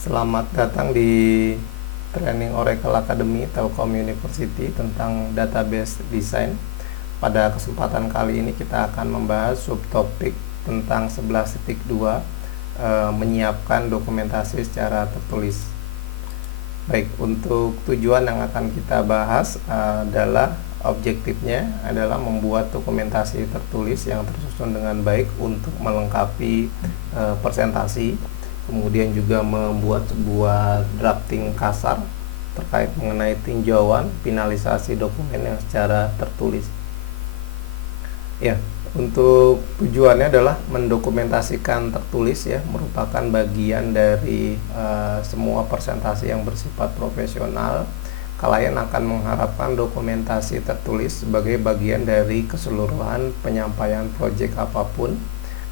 Selamat datang di training Oracle Academy Telkom University tentang database design. Pada kesempatan kali ini kita akan membahas subtopik tentang 11.2, menyiapkan dokumentasi secara tertulis. Baik, untuk tujuan yang akan kita bahas adalah objektifnya adalah membuat dokumentasi tertulis yang tersusun dengan baik untuk melengkapi presentasi, kemudian juga membuat sebuah drafting kasar terkait mengenai tinjauan finalisasi dokumen yang secara tertulis. Ya, untuk tujuannya adalah mendokumentasikan tertulis ya, merupakan bagian dari semua presentasi yang bersifat profesional. Klien akan mengharapkan dokumentasi tertulis sebagai bagian dari keseluruhan penyampaian proyek apapun.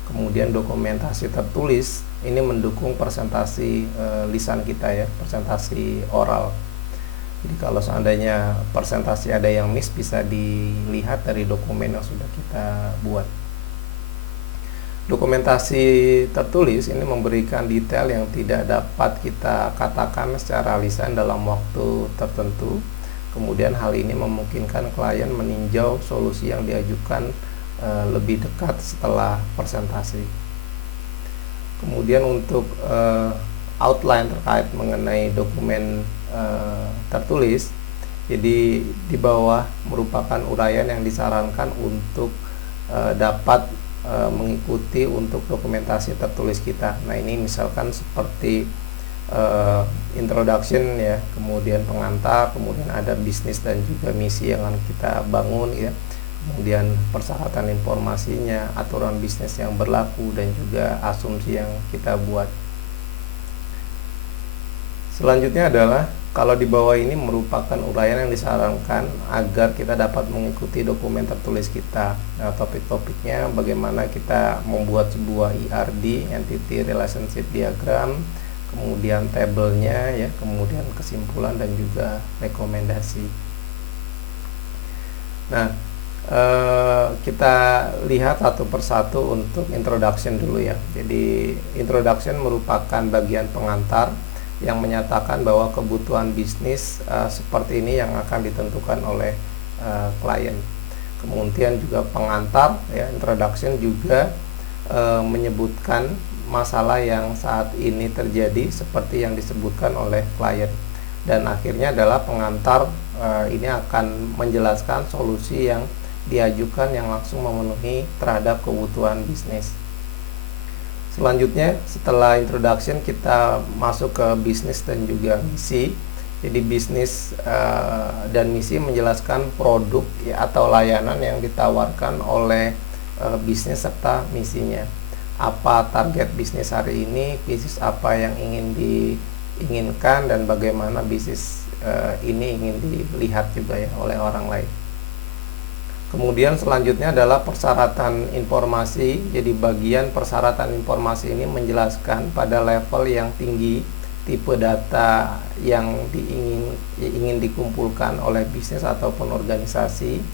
Kemudian dokumentasi tertulis ini mendukung presentasi lisan kita ya, presentasi oral. Jadi kalau seandainya presentasi ada yang miss, bisa dilihat dari dokumen yang sudah kita buat. Dokumentasi tertulis ini memberikan detail yang tidak dapat kita katakan secara lisan dalam waktu tertentu. Kemudian hal ini memungkinkan klien meninjau solusi yang diajukan lebih dekat setelah presentasi. Kemudian untuk outline terkait mengenai dokumen tertulis, jadi di bawah merupakan uraian yang disarankan untuk dapat mengikuti untuk dokumentasi tertulis kita. Nah, ini misalkan seperti introduction ya, kemudian pengantar, kemudian ada bisnis dan juga misi yang akan kita bangun ya, kemudian persyaratan informasinya, aturan bisnis yang berlaku, dan juga asumsi yang kita buat. Selanjutnya adalah kalau di bawah ini merupakan uraian yang disarankan agar kita dapat mengikuti dokumen tertulis kita. Nah, topik-topiknya bagaimana kita membuat sebuah ERD, Entity Relationship Diagram, kemudian tabelnya ya, kemudian kesimpulan dan juga rekomendasi. Nah, kita lihat satu persatu untuk introduction dulu ya. Jadi introduction merupakan bagian pengantar yang menyatakan bahwa kebutuhan bisnis seperti ini yang akan ditentukan oleh klien. Kemudian juga pengantar ya, introduction juga menyebutkan masalah yang saat ini terjadi seperti yang disebutkan oleh klien. Dan akhirnya adalah pengantar ini akan menjelaskan solusi yang diajukan yang langsung memenuhi terhadap kebutuhan bisnis. Selanjutnya setelah introduction kita masuk ke bisnis dan juga misi. Jadi bisnis dan misi menjelaskan produk ya, atau layanan yang ditawarkan oleh bisnis serta misinya. Apa target bisnis hari ini, bisnis apa yang ingin diinginkan, dan bagaimana bisnis ini ingin dilihat juga ya oleh orang lain. Kemudian selanjutnya adalah persyaratan informasi. Jadi bagian persyaratan informasi ini menjelaskan pada level yang tinggi tipe data yang ingin dikumpulkan oleh bisnis ataupun organisasi.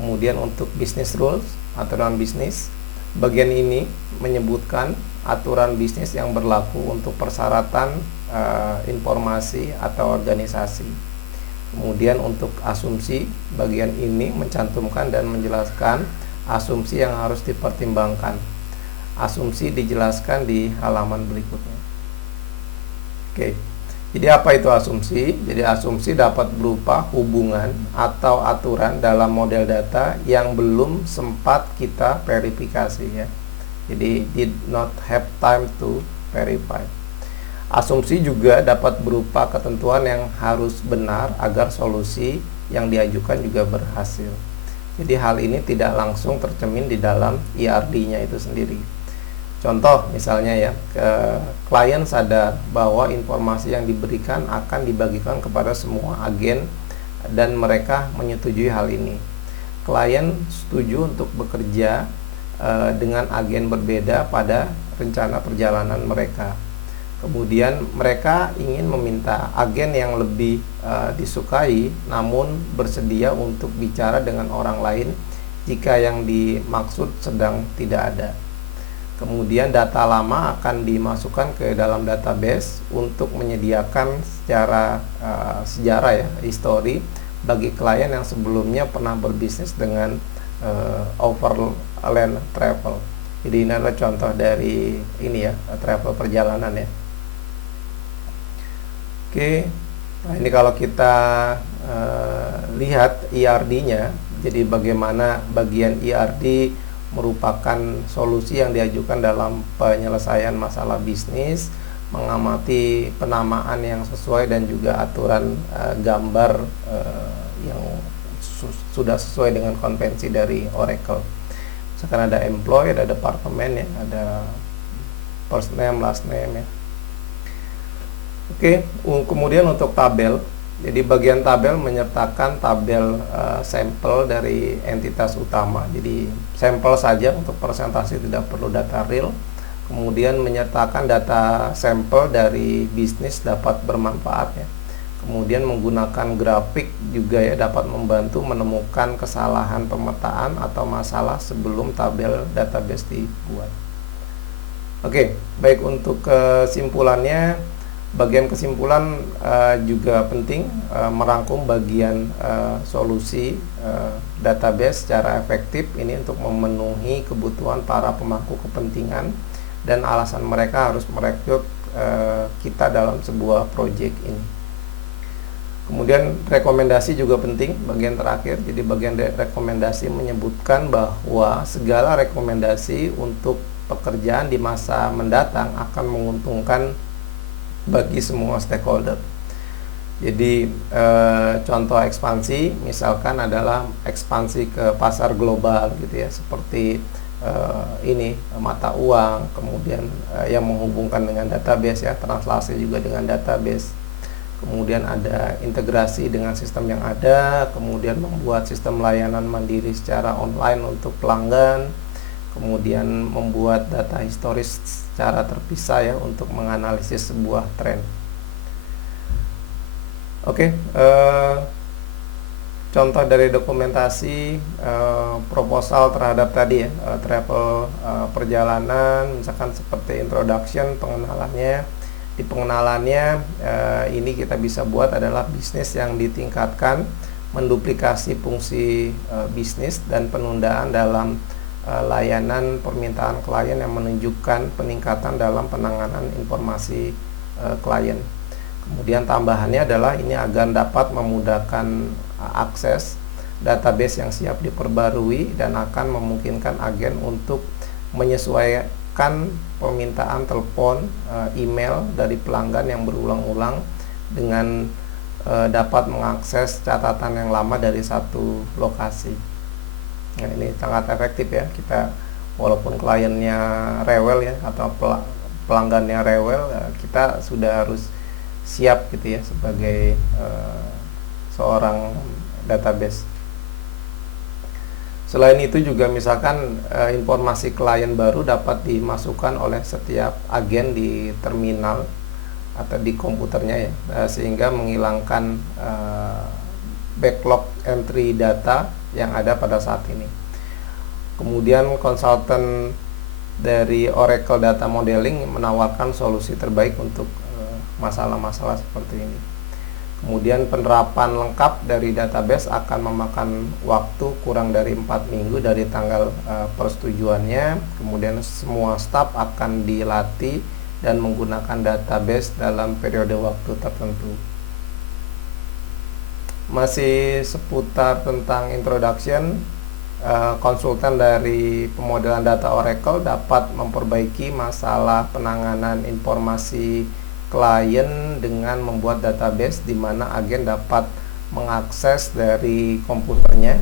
Kemudian untuk business rules, aturan bisnis, bagian ini menyebutkan aturan bisnis yang berlaku untuk persyaratan informasi atau organisasi. Kemudian untuk asumsi, bagian ini mencantumkan dan menjelaskan asumsi yang harus dipertimbangkan. Asumsi dijelaskan di halaman berikutnya. Oke, jadi apa itu asumsi? Jadi asumsi dapat berupa hubungan atau aturan dalam model data yang belum sempat kita verifikasi ya. Jadi did not have time to verify. Asumsi juga dapat berupa ketentuan yang harus benar agar solusi yang diajukan juga berhasil. Jadi hal ini tidak langsung tercermin di dalam ERD-nya itu sendiri. Contoh misalnya ya, klien sadar bahwa informasi yang diberikan akan dibagikan kepada semua agen dan mereka menyetujui hal ini. Klien setuju untuk bekerja dengan agen berbeda pada rencana perjalanan mereka. Kemudian mereka ingin meminta agen yang lebih disukai, namun bersedia untuk bicara dengan orang lain jika yang dimaksud sedang tidak ada. Kemudian data lama akan dimasukkan ke dalam database untuk menyediakan secara sejarah ya, history bagi klien yang sebelumnya pernah berbisnis dengan overland travel. Jadi ini adalah contoh dari ini ya, travel perjalanan ya. Oke, nah ini kalau kita lihat ERD-nya, jadi bagaimana bagian ERD merupakan solusi yang diajukan dalam penyelesaian masalah bisnis, mengamati penamaan yang sesuai dan juga aturan gambar yang sudah sesuai dengan konvensi dari Oracle. Misalkan ada employee, ada departemen ya, ada first name, last name ya. Oke, kemudian untuk tabel. Jadi bagian tabel menyertakan tabel sampel dari entitas utama. Jadi sampel saja untuk presentasi, tidak perlu data real. Kemudian menyertakan data sampel dari bisnis dapat bermanfaat ya. Kemudian menggunakan grafik juga ya, dapat membantu menemukan kesalahan pemetaan atau masalah sebelum tabel database dibuat. Oke, baik, untuk kesimpulannya, bagian kesimpulan juga penting merangkum bagian solusi database secara efektif ini untuk memenuhi kebutuhan para pemangku kepentingan dan alasan mereka harus merekrut kita dalam sebuah project ini. Kemudian rekomendasi juga penting, bagian terakhir. Jadi bagian rekomendasi menyebutkan bahwa segala rekomendasi untuk pekerjaan di masa mendatang akan menguntungkan bagi semua stakeholder. Jadi contoh ekspansi misalkan adalah ekspansi ke pasar global gitu ya, seperti ini mata uang, kemudian yang menghubungkan dengan database ya, translasi juga dengan database. Kemudian ada integrasi dengan sistem yang ada, kemudian membuat sistem layanan mandiri secara online untuk pelanggan, kemudian membuat data historis secara terpisah ya untuk menganalisis sebuah tren. Oke, contoh dari dokumentasi proposal terhadap tadi ya, travel perjalanan, misalkan seperti introduction, pengenalannya. Di pengenalannya ini kita bisa buat adalah bisnis yang ditingkatkan, menduplikasi fungsi bisnis dan penundaan dalam layanan permintaan klien yang menunjukkan peningkatan dalam penanganan informasi klien. Kemudian tambahannya adalah ini agar dapat memudahkan akses database yang siap diperbarui dan akan memungkinkan agen untuk menyesuaikan permintaan telepon, email dari pelanggan yang berulang-ulang dengan dapat mengakses catatan yang lama dari satu lokasi. Nah, ini sangat efektif ya, kita walaupun kliennya rewel ya atau pelanggannya rewel, kita sudah harus siap gitu ya sebagai seorang database. Selain itu juga misalkan informasi klien baru dapat dimasukkan oleh setiap agen di terminal atau di komputernya ya, sehingga menghilangkan backlog entry data yang ada pada saat ini. Kemudian konsultan dari Oracle Data Modeling menawarkan solusi terbaik untuk masalah-masalah seperti ini. Kemudian penerapan lengkap dari database akan memakan waktu kurang dari 4 minggu dari tanggal persetujuannya. Kemudian semua staf akan dilatih dan menggunakan database dalam periode waktu tertentu. Masih seputar tentang introduction, konsultan dari pemodelan data Oracle dapat memperbaiki masalah penanganan informasi klien dengan membuat database di mana agen dapat mengakses dari komputernya.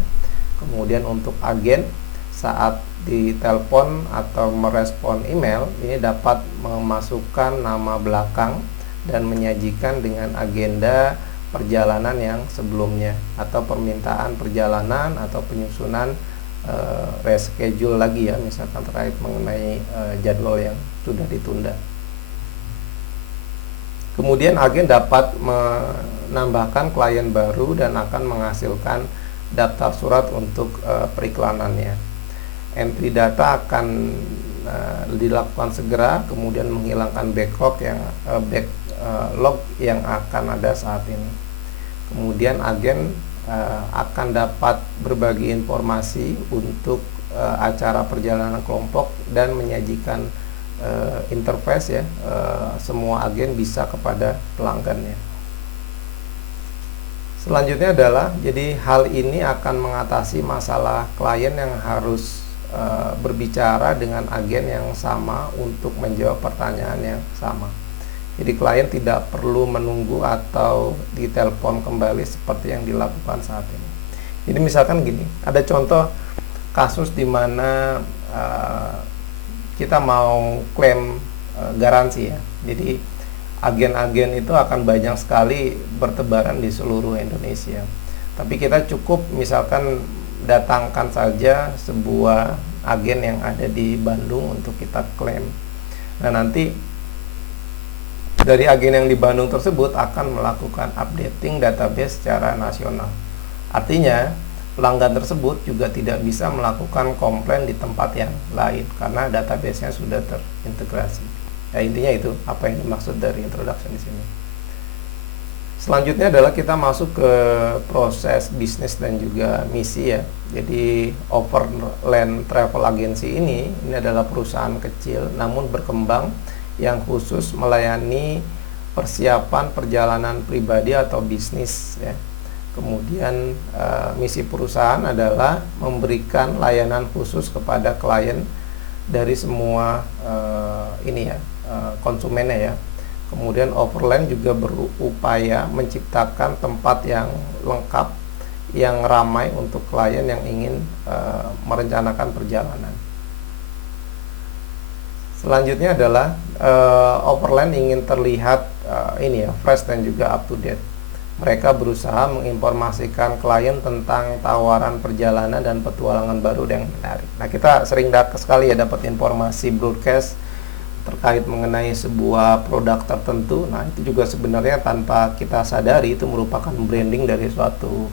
Kemudian untuk agen saat ditelepon atau merespon email, ini dapat memasukkan nama belakang dan menyajikan dengan agenda perjalanan yang sebelumnya atau permintaan perjalanan atau penyusunan reschedule lagi ya, misalkan terkait mengenai jadwal yang sudah ditunda. Kemudian agen dapat menambahkan klien baru dan akan menghasilkan daftar surat untuk periklanannya. Entry data akan dilakukan segera, kemudian menghilangkan backlog yang akan ada saat ini. Kemudian agen akan dapat berbagi informasi untuk acara perjalanan kelompok dan menyajikan interface ya, semua agen bisa kepada pelanggannya. Selanjutnya adalah, jadi hal ini akan mengatasi masalah klien yang harus berbicara dengan agen yang sama untuk menjawab pertanyaan yang sama. Jadi klien tidak perlu menunggu atau ditelepon kembali seperti yang dilakukan saat ini. Jadi misalkan gini, ada contoh kasus di mana kita mau klaim garansi ya. Jadi agen-agen itu akan banyak sekali bertebaran di seluruh Indonesia. Tapi kita cukup misalkan datangkan saja sebuah agen yang ada di Bandung untuk kita klaim. Nah, nanti dari agen yang di Bandung tersebut akan melakukan updating database secara nasional. Artinya, pelanggan tersebut juga tidak bisa melakukan komplain di tempat yang lain karena database-nya sudah terintegrasi. Ya, intinya itu apa yang dimaksud dari introduction di sini. Selanjutnya adalah kita masuk ke proses bisnis dan juga misi ya. Jadi Overland Travel Agency ini adalah perusahaan kecil namun berkembang yang khusus melayani persiapan perjalanan pribadi atau bisnis ya. Kemudian misi perusahaan adalah memberikan layanan khusus kepada klien dari semua konsumennya ya. Kemudian Overland juga berupaya menciptakan tempat yang lengkap, yang ramai untuk klien yang ingin merencanakan perjalanan. Selanjutnya adalah Overland ingin terlihat fresh dan juga up to date. Mereka berusaha menginformasikan klien tentang tawaran perjalanan dan petualangan baru yang menarik. Nah, kita sering sekali ya dapat informasi broadcast terkait mengenai sebuah produk tertentu. Nah, itu juga sebenarnya tanpa kita sadari itu merupakan branding dari suatu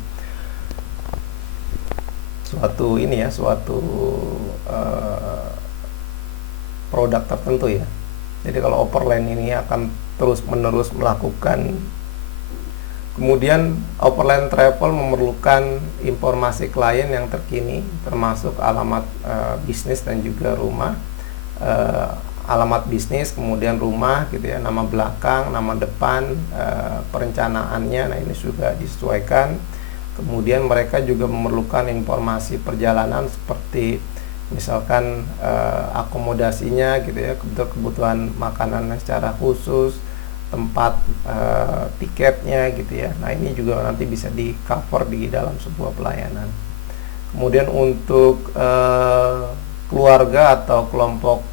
produk tertentu ya. Jadi kalau Overland ini akan terus-menerus melakukan. Kemudian Overland Travel memerlukan informasi klien yang terkini, termasuk alamat bisnis dan juga rumah. Alamat bisnis, kemudian rumah gitu ya, nama belakang, nama depan, perencanaannya. Nah, ini juga disesuaikan. Kemudian mereka juga memerlukan informasi perjalanan seperti misalkan akomodasinya gitu ya, kebutuhan makanan secara khusus, tempat tiketnya gitu ya. Nah, ini juga nanti bisa di cover di dalam sebuah pelayanan. Kemudian untuk keluarga atau kelompok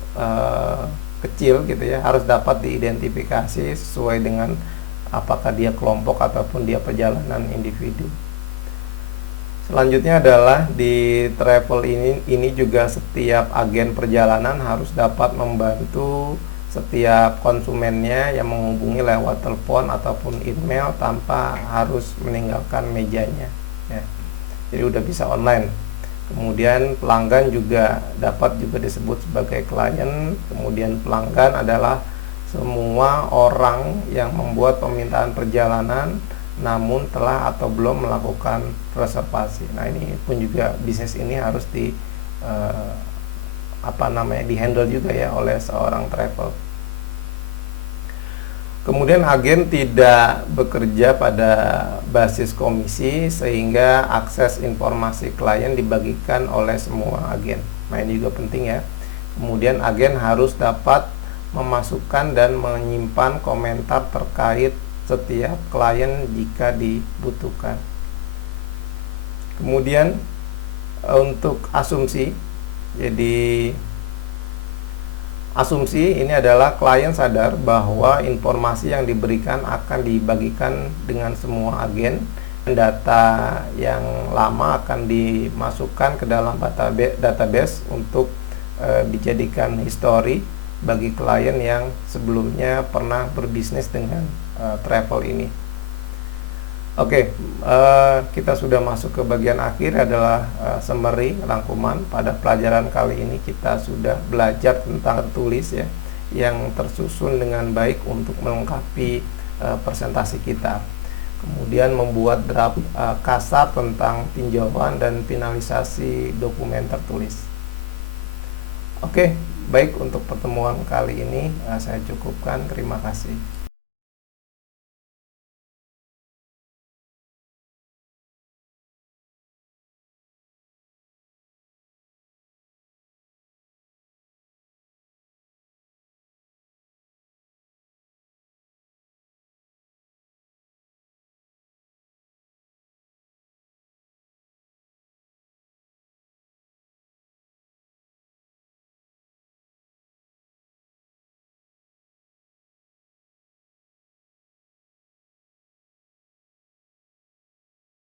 kecil gitu ya, harus dapat diidentifikasi sesuai dengan apakah dia kelompok ataupun dia perjalanan individu. Selanjutnya adalah di travel ini juga setiap agen perjalanan harus dapat membantu setiap konsumennya yang menghubungi lewat telepon ataupun email tanpa harus meninggalkan mejanya ya. Jadi udah bisa online. Kemudian pelanggan juga dapat juga disebut sebagai klien. Kemudian pelanggan adalah semua orang yang membuat permintaan perjalanan namun telah atau belum melakukan reservasi. Nah, ini pun juga bisnis ini harus dihandle juga ya oleh seorang travel. Kemudian agen tidak bekerja pada basis komisi sehingga akses informasi klien dibagikan oleh semua agen. Nah, ini juga penting ya. Kemudian agen harus dapat memasukkan dan menyimpan komentar terkait setiap klien jika dibutuhkan. Kemudian untuk asumsi, jadi asumsi ini adalah klien sadar bahwa informasi yang diberikan akan dibagikan dengan semua agen. Data yang lama akan dimasukkan ke dalam database untuk dijadikan histori bagi klien yang sebelumnya pernah berbisnis dengan travel ini. Oke, kita sudah masuk ke bagian akhir adalah summary, rangkuman. Pada pelajaran kali ini kita sudah belajar tentang tertulis ya, yang tersusun dengan baik untuk melengkapi presentasi kita. Kemudian membuat draft kasar tentang tinjauan dan finalisasi dokumen tertulis. Oke, baik, untuk pertemuan kali ini saya cukupkan. Terima kasih.